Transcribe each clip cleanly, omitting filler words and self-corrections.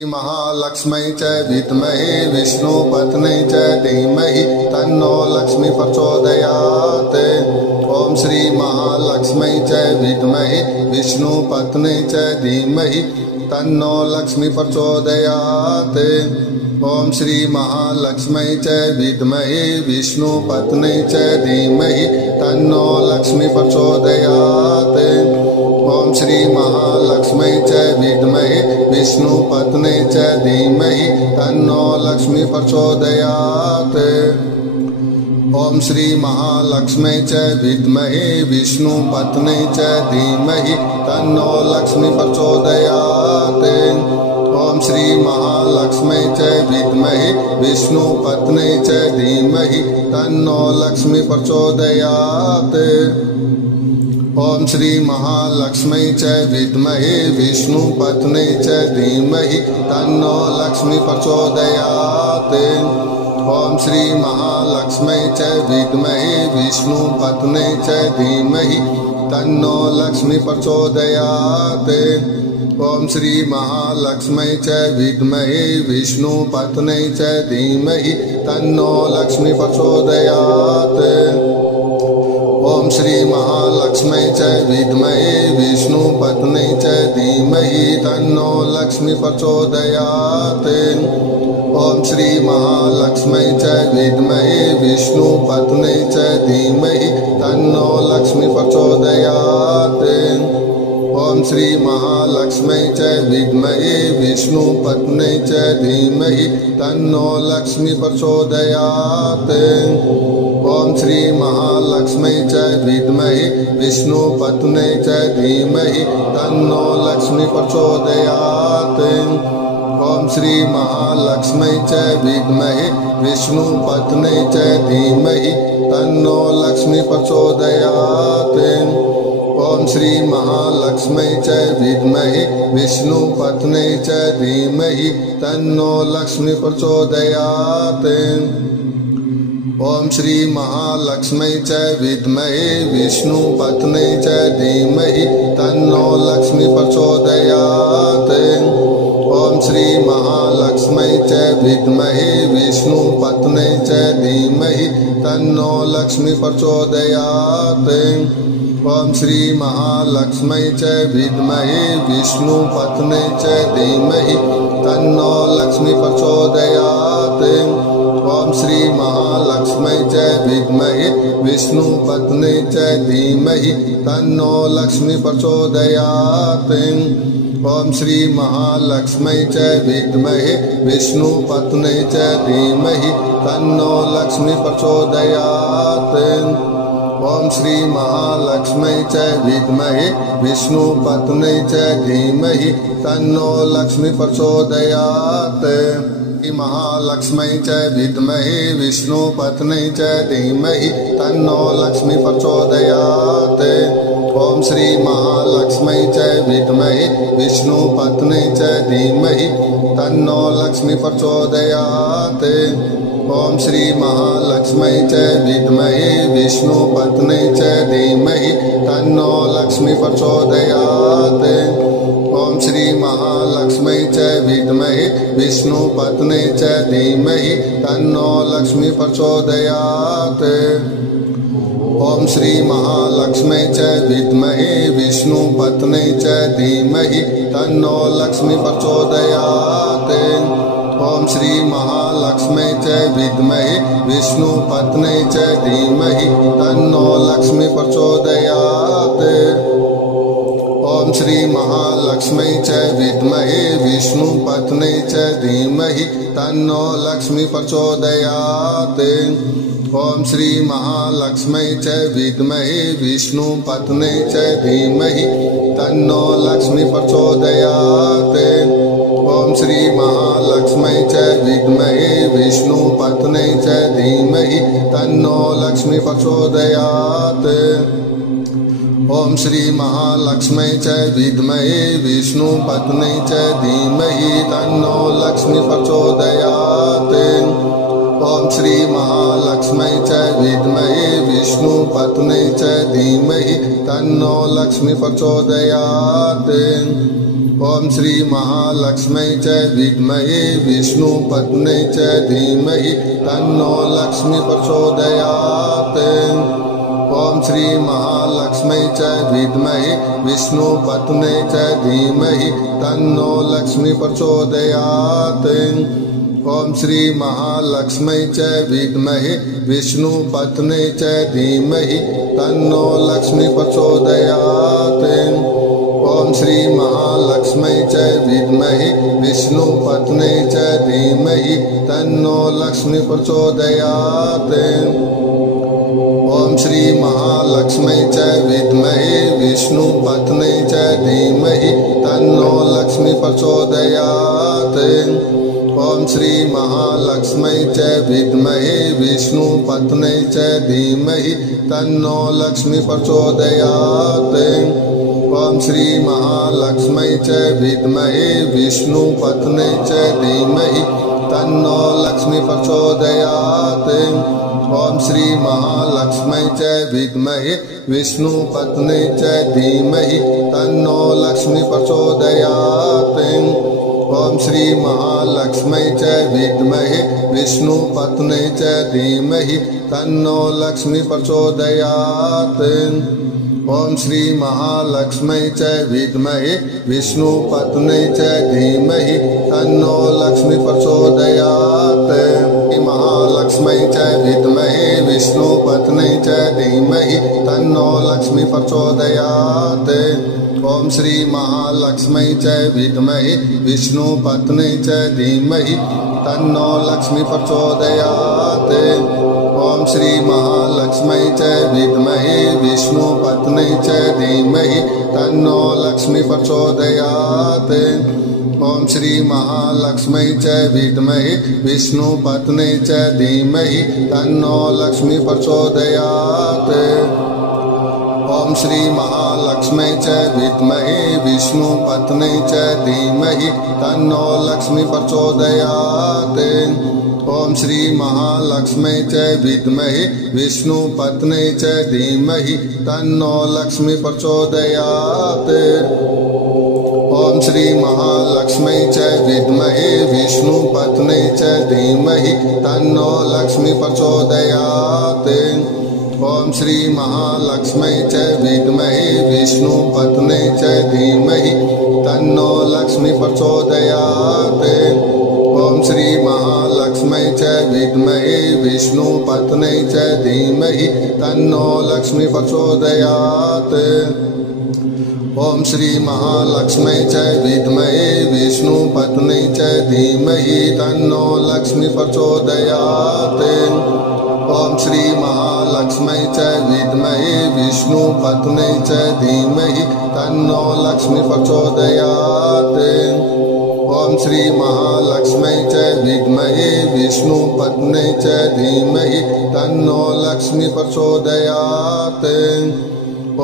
महालक्ष्मी च विद्महे विष्णुपत्नी च धीमहि तन्नो लक्ष्मी प्रचोदयात्। ओम श्री महालक्ष्मी च विद्महे विष्णुपत्नी च धीमहि तन्नो लक्ष्मी प्रचोदयात्। ओम श्री महालक्ष्मी च विद्महे विष्णुपत्नी च धीमहि तन्नो लक्ष्मी प्रचोदयात्। ओम श्री महालक्ष्मी च विद्महे विष्णुपत्नी च धीमहि तन्नो लक्ष्मी प्रचोदयात्। ओम श्री महालक्ष्मी च विद्महे विष्णुपत्नी च धीमहि तन्नो लक्ष्मी प्रचोदयात्। ओम श्री महालक्ष्मी च विद्महे विष्णुपत्नी च धीमहि तन्नो लक्ष्मी प्रचोदयात्। ओम श्री महालक्ष्मी च विद्महे विष्णुपत्नी च धीमहि तन्नो लक्ष्मी प्रचोदयात्। ओम श्री महालक्ष्मी च विद्महे विष्णुपत्नी च धीमहि तन्नो लक्ष्मी प्रचोदयात्। ओम श्री महालक्ष्मी च विद्महे विष्णुपत्नी च धीमहि तन्नो लक्ष्मी प्रचोदयात्। ओम श्री महालक्ष्मी च विद्महे विष्णुपत्नी च धीमहि तन्नो लक्ष्मी प्रचोदयात्। ओम श्री महालक्ष्मी च विद्महे विष्णुपत्नी च धीमहि तन्नो लक्ष्मी प्रचोदयात्। ओम श्री महालक्ष्मी च विद्महे विष्णुपत्नी च धीमहि तन्नो लक्ष्मी प्रचोदयात्। ओम श्री महालक्ष्मी च विद्महे विष्णुपत्नी च धीमहि तन्नो लक्ष्मी प्रचोदयात्। ओम श्री महालक्ष्मी च विद्महे विष्णुपत्नी च धीमहि तन्नो लक्ष्मी प्रचोदयात्। ओम श्री महालक्ष्मी च विद्महे विष्णुपत्नी च धीमहि तन्नो लक्ष्मी प्रचोदयात्। ओम श्री महालक्ष्मी च विद्महे विष्णुपत्नी च धीमहि तन्नो लक्ष्मी प्रचोदयात्। ओम श्री महालक्ष्मी च विद्महे विष्णुपत्नी च धीमहि तन्नो लक्ष्मी प्रचोदयात्। ओम श्री महालक्ष्मी च विद्महे विष्णुपत्नी च धीमहि तन्नो लक्ष्मी प्रचोदयात्। ओम श्री महालक्ष्मी च विद्महे विष्णुपत्नी च धीमहि तन्नो लक्ष्मी प्रचोदयात्। ओम श्री महालक्ष्मी च विद्महे विष्णुपत्नी च धीमहि तन्नो लक्ष्मी प्रचोदयात्। ओम श्री महालक्ष्मी च विद्महे विष्णुपत्नी च धीमहि तन्नो लक्ष्मी प्रचोदयात्। महालक्ष्मी च विद्महे विष्णुपत्नी च धीमहि तन्नो लक्ष्मी प्रचोदयात्। ओम श्री महालक्ष्मी च विद्महे विष्णुपत्नी च धीमहि तन्नो लक्ष्मी प्रचोदयात्। ओम श्री महालक्ष्मी च विद्महे विष्णुपत्नी च धीमहि तन्नो लक्ष्मी प्रचोदयात्। ओम श्री महालक्ष्मी च विद्महे विष्णुपत्नी च धीमहि तन्नो लक्ष्मी प्रचोदयात्। ओम श्री महालक्ष्मी च विद्महे विष्णुपत्नी च धीमहि तन्नो लक्ष्मी प्रचोदयात्। ओम श्री महालक्ष्मी च विद्महे विष्णुपत्नी च धीमहि तन्नो लक्ष्मी प्रचोदयात्। ओम श्री महालक्ष्मी च विद्महे विष्णुपत्नी च धीमहि तन्नो लक्ष्मी प्रचोदयात्। ओम श्री महालक्ष्मी च विद्महे विष्णुपत्नी च धीमहि तन्नो लक्ष्मी प्रचोदयात्। ओम श्री महालक्ष्मी च विद्महे विष्णुपत्नी च धीमहि तन्नो लक्ष्मी प्रचोदयात्। ओम श्री महालक्ष्मी च विद्महे विष्णुपत्नी च धीमहि तन्नो लक्ष्मी प्रचोदयात्। ओम श्री महालक्ष्मी च विद्महे विष्णुपत्नी च धीमहि तन्नो लक्ष्मी प्रचोदयात्। ओम श्री महालक्ष्मी च विद्महे विष्णुपत्नी च धीमहि तन्नो लक्ष्मी प्रचोदयात्। ओम श्री महालक्ष्मी च विद्महे विष्णुपत्नी च धीमहि तन्नो लक्ष्मी प्रचोदयात्। ओम श्री महालक्ष्मी च विद्महे विष्णुपत्नी च धीमहि तन्नो लक्ष्मी प्रचोदयात्। ओम श्री महालक्ष्मी च विद्महे विष्णुपत्नी च धीमहि तन्नो लक्ष्मी प्रचोदयात्। ओम श्री महालक्ष्मी च विद्महे विष्णुपत्नी च धीमहि तन्नो लक्ष्मी प्रचोदयात्। ओम श्री महालक्ष्मी च विद्महे विष्णुपत्नी च धीमहि तन्नो लक्ष्मी प्रचोदयात्। ओम श्री महालक्ष्मी च विद्महे विष्णुपत्नी च धीमहि तन्नो लक्ष्मी प्रचोदयात्। ओम श्री महालक्ष्मी च विद्महे विष्णुपत्नी च धीमहि तन्नो लक्ष्मी प्रचोदयात्। ओम श्री महालक्ष्मी च विद्महे विष्णुपत्नी च धीमहि तन्नो लक्ष्मी प्रचोदयात्। ओम श्री महालक्ष्मी च विद्महे विष्णुपत्नी च धीमहि तन्नो लक्ष्मी प्रचोदयात्। महालक्ष्मी च विद्महे विष्णुपत्नी च धीमहि तन्नो लक्ष्मी प्रचोदयात्। ओम श्री महालक्ष्मी च विद्महे विष्णुपत्नी च धीमहि तन्नो लक्ष्मी प्रचोदयात्। ओम श्री महालक्ष्मी च विद्महे विष्णुपत्नी च धीमहि तन्नो लक्ष्मी प्रचोदयात्। ओम श्री महालक्ष्मी च विद्महे विष्णुपत्नी च धीमहि तन्नो लक्ष्मी प्रचोदयात्। ओम श्री महालक्ष्मी च विद्महे विष्णुपत्नी च धीमहि तन्नो लक्ष्मी प्रचोदयात्। ओम श्री महालक्ष्मी च विद्महे विष्णुपत्नी च धीमहि तन्नो लक्ष्मी प्रचोदयात्। ओम श्री महालक्ष्मी च विद्महे विष्णुपत्नी च धीमहि तन्नो लक्ष्मी प्रचोदयात्। ओम श्री महालक्ष्मी च विद्महे विष्णुपत्नी च धीमहि तन्नो लक्ष्मी प्रचोदयात्। ओम श्री महालक्ष्मी च विद्महे विष्णुपत्नी च धीमहि तन्नो लक्ष्मी प्रचोदयात्। ओम श्री महालक्ष्मी च विद्महे विष्णुपत्नी च धीमहि तन्नो लक्ष्मी प्रचोदयात्। ओम श्री महालक्ष्मी च विद्महे विष्णुपत्नी च धीमहि तन्नो लक्ष्मी प्रचोदयात्। ओम श्री महालक्ष्मी च विद्महे विष्णुपत्नी च धीमहि तन्नो लक्ष्मी प्रचोदयात्।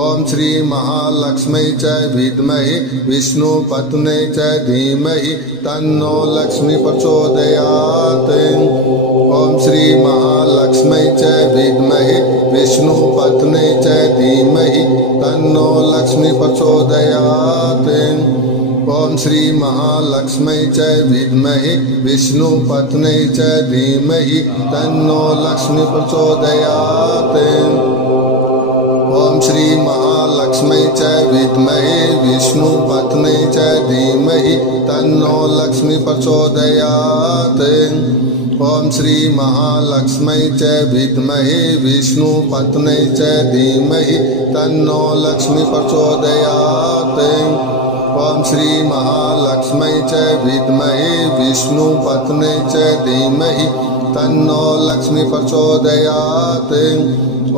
ओम श्री महालक्ष्मी च विद्महे विष्णुपत्नी च धीमहि तन्नो लक्ष्मी प्रचोदयात्। ओम श्री महालक्ष्मी च विद्महे विष्णुपत्नी च धीमहि तन्नो लक्ष्मी प्रचोदयात्। ओम श्री महालक्ष्मी च विद्महे विष्णुपत्नी च धीमहि तन्नो लक्ष्मी प्रचोदयात्। ओम श्री महालक्ष्मी च विद्महे विष्णुपत्नी च धीमहि तन्नो लक्ष्मी प्रचोदयात्। ओम श्री महालक्ष्मी च विद्महे विष्णुपत्नी च धीमहि तन्नो लक्ष्मी प्रचोदयात्। ओम श्री महालक्ष्मी च विद्महे विष्णुपत्नी च धीमहि तन्नो लक्ष्मी प्रचोदयात्।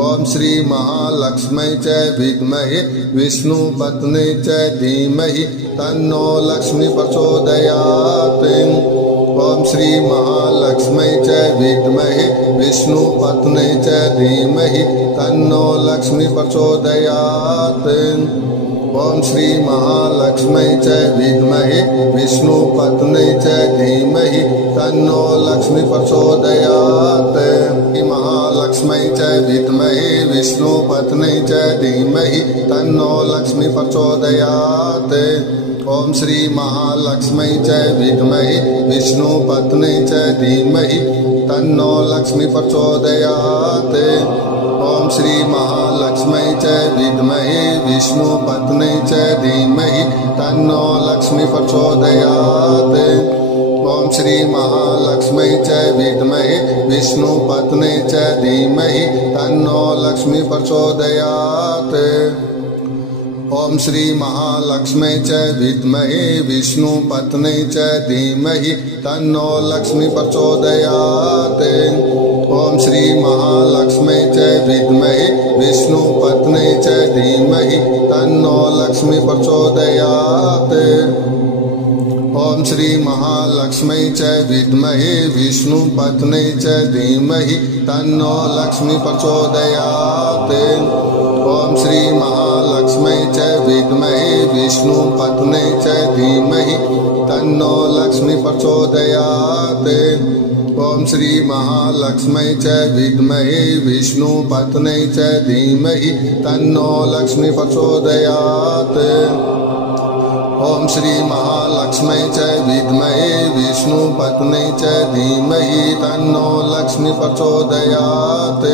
ओम श्री महालक्ष्मी च विद्महे विष्णुपत्नी च धीमहि तन्नो लक्ष्मी प्रचोदयात्। ओम श्री महालक्ष्मी च विद्महे विष्णुपत्नी च धीमहि तन्नो लक्ष्मी प्रचोदयात्। ओम श्री महालक्ष्मी च विद्महे विष्णुपत्नी च धीमहि तन्नो लक्ष्मी प्रचोदयात्। महालक्ष्मी च विद्महे विष्णुपत्नी च धीमहि तन्नो लक्ष्मी प्रचोदयात्। ओम श्री महालक्ष्मी च विद्महे विष्णुपत्नी च धीमहि तन्नो लक्ष्मी प्रचोदयात्। ओम श्री महालक्ष्मी च विद्महे विष्णुपत्नी च धीमहि तन्नो लक्ष्मी प्रचोदयात्। ओम श्री महालक्ष्मी च विद्महे विष्णुपत्नी च धीमहि तन्नो लक्ष्मी प्रचोदयात्। ओम श्री महालक्ष्मी च विद्महे विष्णुपत्नी च धीमहि तन्नो लक्ष्मी प्रचोदयात्। ओम श्री महालक्ष्मी च विद्महे विष्णुपत्नी च धीमहि तन्नो लक्ष्मी प्रचोदयात्। ओम श्री महालक्ष्मी च विद्महे विष्णुपत्नी च धीमहि तन्नो लक्ष्मी प्रचोदयात्। ओम श्री महालक्ष्मी च विद्महे विष्णुपत्नी च धीमहि तन्नो लक्ष्मी प्रचोदयात्। ओम श्री महालक्ष्मी च विद्महे विष्णुपत्नी च धीमहि तन्नो लक्ष्मी प्रचोदयात्। ओम श्री महालक्ष्मी च विद्महे विष्णुपत्नी च धीमहि तन्नो लक्ष्मी प्रचोदयात्।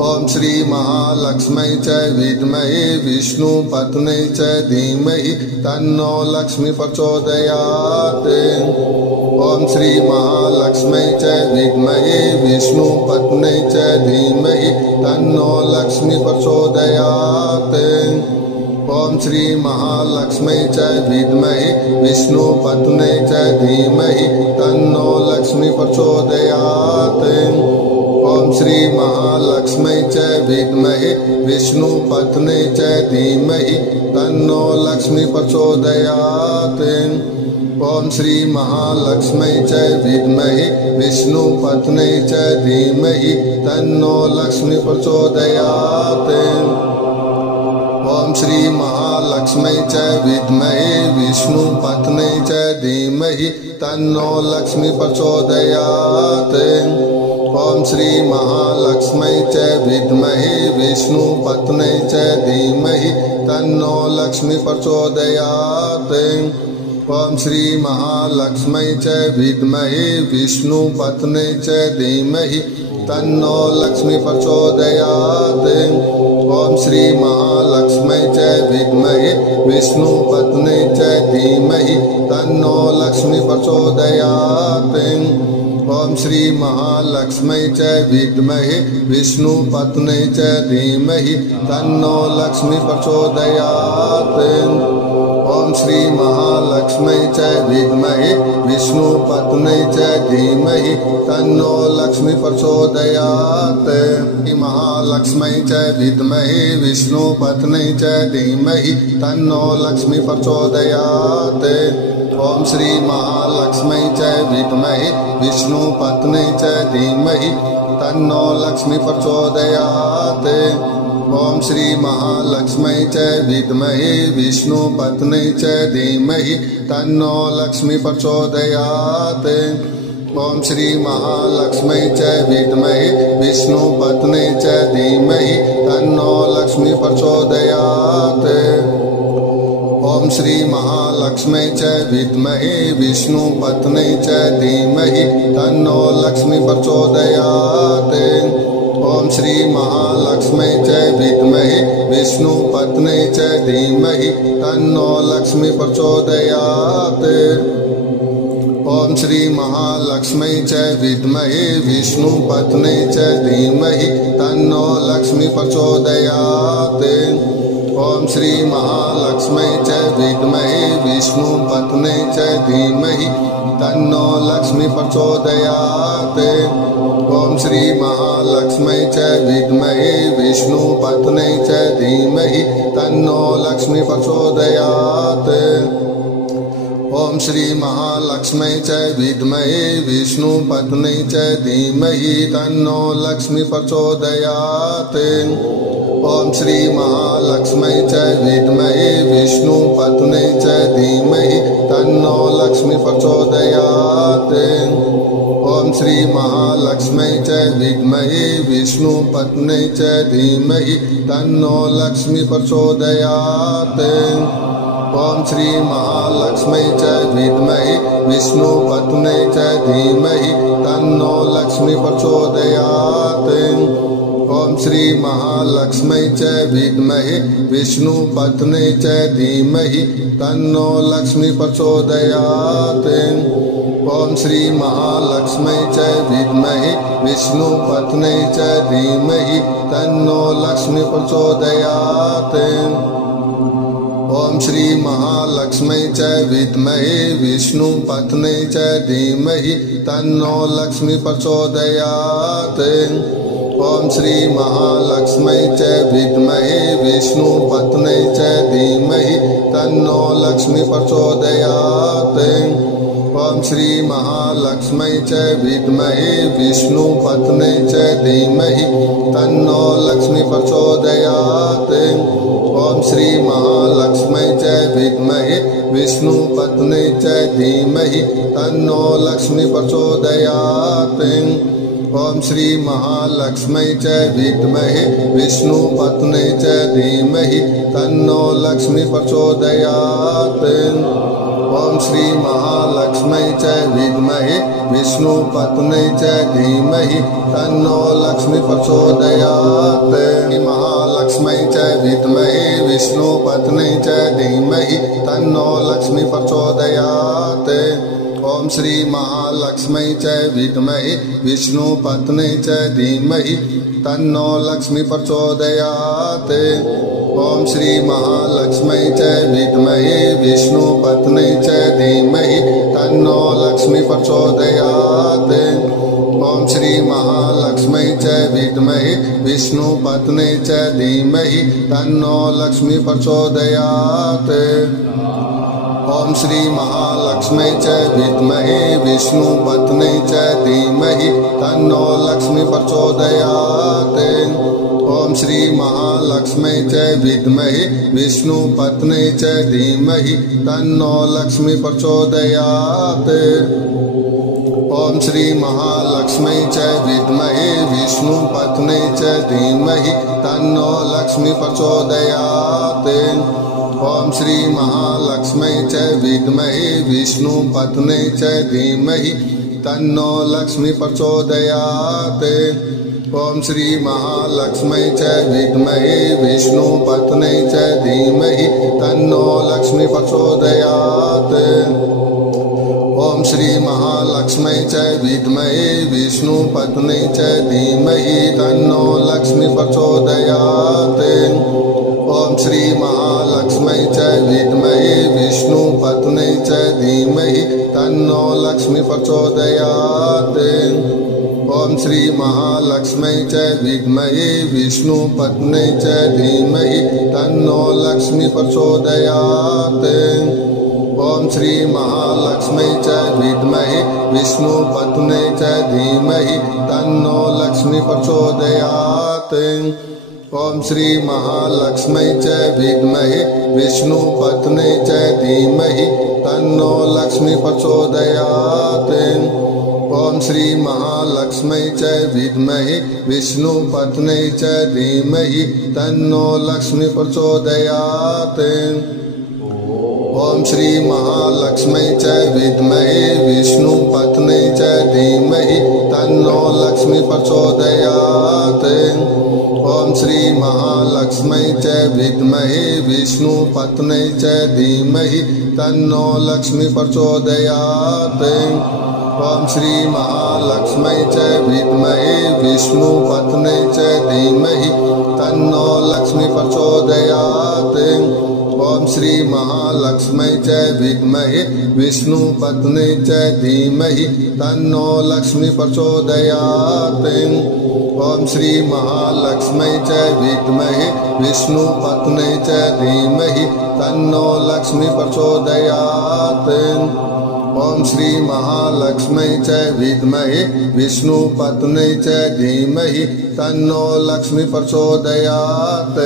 ओम श्री महालक्ष्मी च विद्महे विष्णुपत्नी च धीमहि तन्नो लक्ष्मी प्रचोदयात्। ओम श्री महालक्ष्मी च विद्महे विष्णुपत्नी च धीमहि तन्नो लक्ष्मी प्रचोदयात्। ओम श्री महालक्ष्मी च विद्महे विष्णुपत्नी च धीमहि तन्नो लक्ष्मी प्रचोदयात्। ओम श्री महालक्ष्मी च विद्महे विष्णुपत्नी च धीमहि तन्नो लक्ष्मी प्रचोदयात्। ओम श्री महालक्ष्मी च विद्महे विष्णुपत्नी च धीमहि तन्नो लक्ष्मी प्रचोदयात्। ओम श्री महालक्ष्मी च विद्महे विष्णुपत्नी च धीमहि तन्नो लक्ष्मी प्रचोदयात्। ओम श्री महालक्ष्मी च विद्महे विष्णुपत्नी च धीमहि तन्नो लक्ष्मी प्रचोदयात्। ओम श्री महालक्ष्मी च विद्महे विष्णुपत्नी च धीमहि तन्नो लक्ष्मी प्रचोदयात्। ओम श्री महालक्ष्मी च विद्महे विष्णुपत्नी च धीमहि तन्नो लक्ष्मी प्रचोदयात्। ओम श्री महालक्ष्मी च विद्महे विष्णुपत्नी च धीमहि तन्नो लक्ष्मी प्रचोदयात्। ओम श्री महालक्ष्मी च विद्महे विष्णुपत्नी च धीमहि तन्नो लक्ष्मी प्रचोदयात्। महालक्ष्मी च विद्महे विष्णुपत्नी च धीमहि तन्नो लक्ष्मी प्रचोदयात्। ओम श्री महालक्ष्मी च विद्महे विष्णुपत्नी च धीमहि तन्नो लक्ष्मी प्रचोदयात्। ओम श्री महालक्ष्मी च विद्महे विष्णुपत्नी च धीमहि तन्नो लक्ष्मी प्रचोदयात्। ओम श्री महालक्ष्मी च विद्महे विष्णुपत्नी च धीमहि तन्नो लक्ष्मी प्रचोदयात्। ओम श्री महालक्ष्मी च विद्महे विष्णुपत्नी च धीमहि तन्नो लक्ष्मी प्रचोदयात्। ओम श्री महालक्ष्मी च विद्महे विष्णुपत्नी च धीमहि तन्नो लक्ष्मी प्रचोदयात्। ओम श्री महालक्ष्मी च विद्महे विष्णुपत्नी च धीमहि तन्नो लक्ष्मी प्रचोदयात्। ओम श्री महालक्ष्मी च विद्महे विष्णुपत्नी च धीमहि तन्नो लक्ष्मी प्रचोदयात्। ओम श्री महालक्ष्मी च विद्महे विष्णुपत्नी च धीमहि तन्नो लक्ष्मी प्रचोदयात्। ओम श्री महालक्ष्मी च विद्महे विष्णुपत्नी च धीमहि तन्नो लक्ष्मी प्रचोदयात्। ओम श्री महालक्ष्मी च विद्महे विष्णुपत्नी च धीमहि तन्नो लक्ष्मी प्रचोदयात्। ओम श्री महालक्ष्मी च विद्महे विष्णुपत्नी च धीमहि तन्नो लक्ष्मी प्रचोदयात्। ओम श्री महालक्ष्मी च विद्महे विष्णुपत्नी च धीमहि तन्नो लक्ष्मी प्रचोदयात्। ओम श्री महालक्ष्मी च विद्महे विष्णुपत्नी च धीमहि तन्नो लक्ष्मी प्रचोदयात्। ओम श्री महालक्ष्मी च विद्महे विष्णुपत्नी च धीमहि तन्नो लक्ष्मी प्रचोदयात्। ओम श्री महालक्ष्मी च विद्महे विष्णुपत्नी च धीमहि तन्नो लक्ष्मी प्रचोदयात्। ओम श्री महालक्ष्मी च विद्महे विष्णुपत्नी च धीमहि तन्नो लक्ष्मी प्रचोदयात्। ओम श्री महालक्ष्मी च विद्महे विष्णुपत्नी च धीमहि तन्नो लक्ष्मी प्रचोदयात्। ओम श्री महालक्ष्मी च विद्महे विष्णुपत्नी च धीमहि तन्नो लक्ष्मी प्रचोदयात्। ओम श्री महालक्ष्मी च विद्महे विष्णुपत्नी च धीमहि तन्नो लक्ष्मी प्रचोदयात्। ओम श्री महालक्ष्मी च विद्महे विष्णुपत्नी च धीमहि तन्नो लक्ष्मी प्रचोदयात्। महालक्ष्मी च विद्महे विष्णुपत्नी च धीमहि तन्नो लक्ष्मी प्रचोदयात्। ओम श्री महालक्ष्मी च विद्महे विष्णुपत्नी च धीमहि तन्नो लक्ष्मी प्रचोदयात्। ओम श्री महालक्ष्मी च विद्महे विष्णुपत्नी च धीमहि तन्नो लक्ष्मी प्रचोदयात्। ओम श्री महालक्ष्मी च विद्महे विष्णुपत्नी च धीमहि तन्नो लक्ष्मी प्रचोदयात्। ओम श्री महालक्ष्मी च विद्महे विष्णुपत्नी च धीमहि तन्नो लक्ष्मी प्रचोदयात्। ओम श्री महालक्ष्मी च विद्महे विष्णुपत्नी च धीमहि तन्नो लक्ष्मी प्रचोदयात्। ओम श्री महालक्ष्मी च विद्महे विष्णुपत्नी च धीमहि तन्नो लक्ष्मी प्रचोदयात्। ओम श्री महालक्ष्मी च विद्महे विष्णुपत्नी च धीमहि तन्नो लक्ष्मी प्रचोदयात्। ओम श्री महालक्ष्मी च विद्महे विष्णुपत्नी च धीमहि तन्नो लक्ष्मी प्रचोदयात्। ओम श्री महालक्ष्मी च विद्महे विष्णुपत्नी च धीमहि तन्नो लक्ष्मी प्रचोदयात्। ओम श्री महालक्ष्मी च विद्महे विष्णुपत्नी च धीमहि तन्नो लक्ष्मी प्रचोदयात्। ओम श्री महालक्ष्मी च विद्महे विष्णुपत्नी च धीमहि तन्नो लक्ष्मी प्रचोदयात्। ओम श्री महालक्ष्मी च विद्महे विष्णुपत्नी च धीमहि तन्नो लक्ष्मी प्रचोदयात्। ओम श्री महालक्ष्मी च विद्महे विष्णुपत्नी च धीमहि तन्नो लक्ष्मी प्रचोदयात्। ओम श्री महालक्ष्मी च विद्महे विष्णुपत्नी च धीमहि तन्नो लक्ष्मी प्रचोदयात्। ओम श्री महालक्ष्मी च विद्महे विष्णुपत्नी च धीमहि तन्नो लक्ष्मी प्रचोदयात्। ओम श्री महालक्ष्मी च विद्महे विष्णुपत्नी च धीमहि तन्नो लक्ष्मी प्रचोदयात्। ओम श्री महालक्ष्मी च विद्महे विष्णुपत्नी च धीमहि तन्नो लक्ष्मी प्रचोदयात्। ओम श्री महालक्ष्मी च विद्महे विष्णुपत्नी च धीमहि तन्नो लक्ष्मी प्रचोदयात्। ओम श्री महालक्ष्मी च विद्महे विष्णुपत्नी च धीमहि तन्नो लक्ष्मी प्रचोदयात्। ओम श्री महालक्ष्मी च विद्महे विष्णुपत्नी च धीमहि तन्नो लक्ष्मी प्रचोदयात्।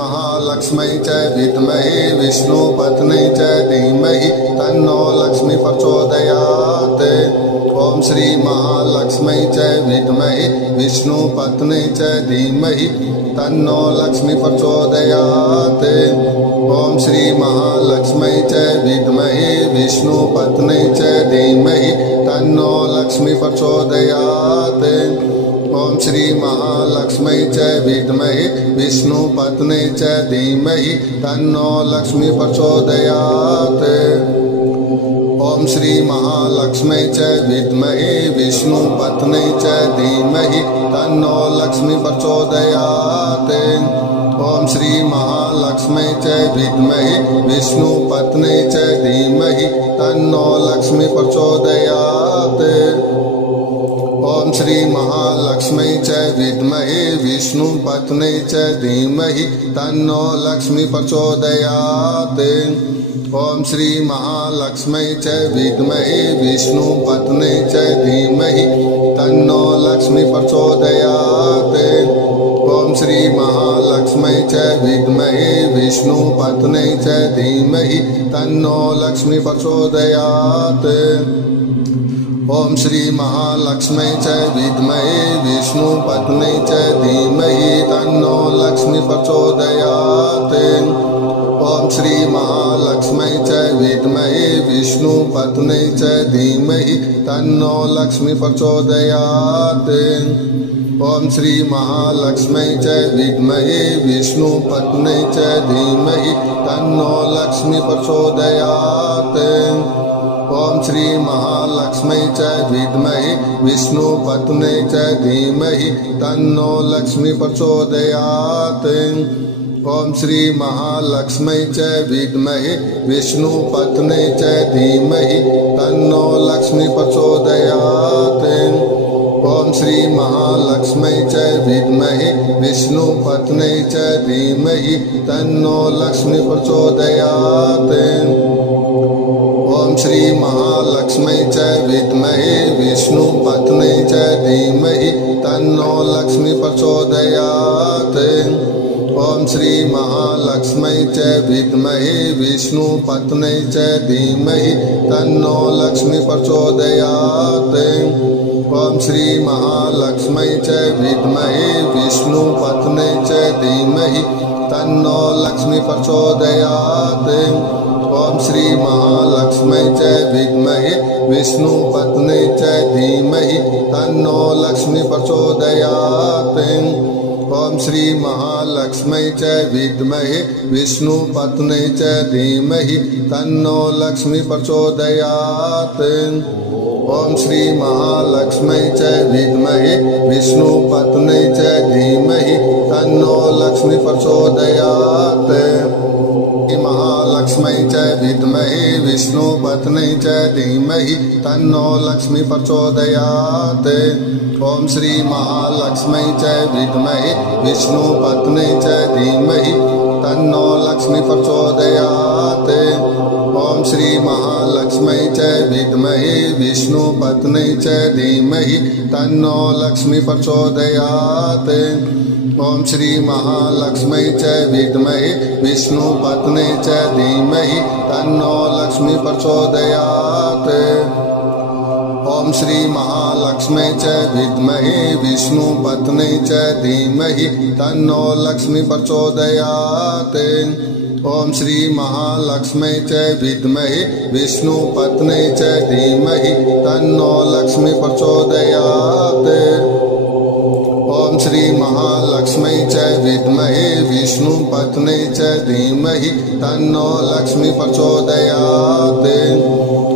महालक्ष्मी च विद्महे विष्णुपत्नी च धीमहि तन्नो लक्ष्मी प्रचोदयात्। ओम श्री महालक्ष्मी च विद्महे विष्णुपत्नी च धीमहि तन्नो लक्ष्मी प्रचोदयात्। ओम श्री महालक्ष्मी च विद्महे विष्णुपत्नी च धीमहि तन्नो लक्ष्मी प्रचोदयात्। ओम श्री महालक्ष्मी च विद्महे विष्णुपत्नी च धीमहि तन्नो लक्ष्मी प्रचोदयात्। ओम श्री महालक्ष्मी च विद्महे विष्णुपत्नी च धीमहि तन्नो लक्ष्मी प्रचोदयात्। ओम श्री महालक्ष्मी च विद्महे विष्णुपत्नी च धीमहि तन्नो लक्ष्मी प्रचोदयात्। ओम श्री महालक्ष्मी च विद्महे विष्णुपत्नी च धीमहि तन्नो लक्ष्मी प्रचोदयात्। ओम श्री महालक्ष्मी च विद्महे विष्णुपत्नी च धीमहि तन्नो लक्ष्मी प्रचोदयात्। ओम श्री महालक्ष्मी च विद्महे विष्णुपत्नी च धीमहि तन्नो लक्ष्मी प्रचोदयात्। ओम श्री महालक्ष्मी च विद्महे विष्णुपत्नी च धीमहि तन्नो लक्ष्मी प्रचोदयात्। ओम श्री महालक्ष्मी च विद्महे विष्णुपत्नी च धीमहि तन्नो लक्ष्मी प्रचोदयात्। ओम श्री महालक्ष्मी च विद्महे विष्णुपत्नी च धीमहि तन्नो लक्ष्मी प्रचोदयात्। ओम श्री महालक्ष्मी च विद्महे विष्णुपत्नी च धीमहि तन्नो लक्ष्मी प्रचोदयात्। ओम श्री महालक्ष्मी च विद्महे विष्णुपत्नी च धीमहि तन्नो लक्ष्मी प्रचोदयात्। ओम श्री महालक्ष्मी च विद्महे विष्णुपत्नी च धीमहि तन्नो लक्ष्मी प्रचोदयात्। ओम श्री महालक्ष्मी च विद्महे विष्णुपत्नी च धीमहि तन्नो लक्ष्मी प्रचोदयात्। ओम श्री महालक्ष्मी च विद्महे विष्णुपत्नी च धीमहि तन्नो लक्ष्मी प्रचोदयात्। ओम श्री महालक्ष्मी च विद्महे विष्णुपत्नी च धीमहि तन्नो लक्ष्मी प्रचोदयात्। ओम श्री महालक्ष्मी च विद्महे विष्णुपत्नी च धीमहि तन्नो लक्ष्मी प्रचोदयात्। ओम श्री महालक्ष्मी च विद्महे विष्णुपत्नी च धीमहि तन्नो लक्ष्मी प्रचोदयात्। ओम श्री महालक्ष्मी च विद्महे विष्णुपत्नी च धीमहि तन्नो लक्ष्मी प्रचोदयात्। महालक्ष्मी च विद्महे विष्णुपत्नी च धीमहि तन्नो लक्ष्मी प्रचोदयात्। ओम श्री महालक्ष्मी च विद्महे विष्णुपत्नी च धीमहि तन्नो लक्ष्मी प्रचोदयात्। ओम श्री महालक्ष्मी च विद्महे विष्णुपत्नी च धीमहि तन्नो लक्ष्मी प्रचोदयात्। ओम श्री महालक्ष्मी च विद्महे विष्णुपत्नी च धीमहि तन्नो लक्ष्मी प्रचोदयात्। ओम श्री महालक्ष्मी च विद्महे विष्णुपत्नी च धीमहि तन्नो लक्ष्मी प्रचोदयात्। ओम श्री महालक्ष्मी च विद्महे विष्णुपत्नी च धीमहि तन्नो लक्ष्मी प्रचोदयात्। ओम श्री महालक्ष्मी च विद्महे विष्णुपत्नी च धीमहि तन्नो लक्ष्मी प्रचोदयात्।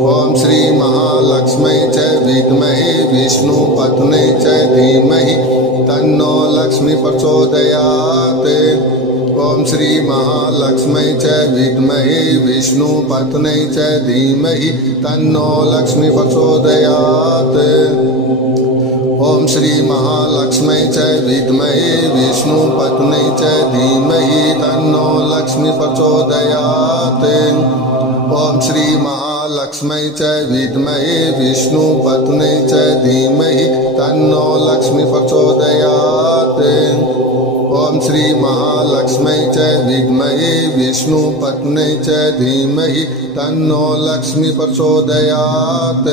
ओम श्री महालक्ष्मी च विद्महे विष्णुपत्नी च धीमहि तन्नो लक्ष्मी प्रचोदयात्। ॐ श्री महालक्ष्मै च विद्महे विष्णुपत्न्यै च धीमहि तन्नो लक्ष्मी प्रचोदयात्। ॐ श्री महालक्ष्मै च विद्महे विष्णुपत्न्यै च धीमहि तन्नो लक्ष्मी प्रचोदयात्। ॐ श्री महालक्ष्मै च विद्महे विष्णुपत्न्यै च धीमहि तन्नो लक्ष्मी प्रचोदयात्। ॐ श्री महालक्ष्मै च विद्महे विष्णुपत्न्यै च धीमहि तन्नो लक्ष्मी प्रचोदयात्।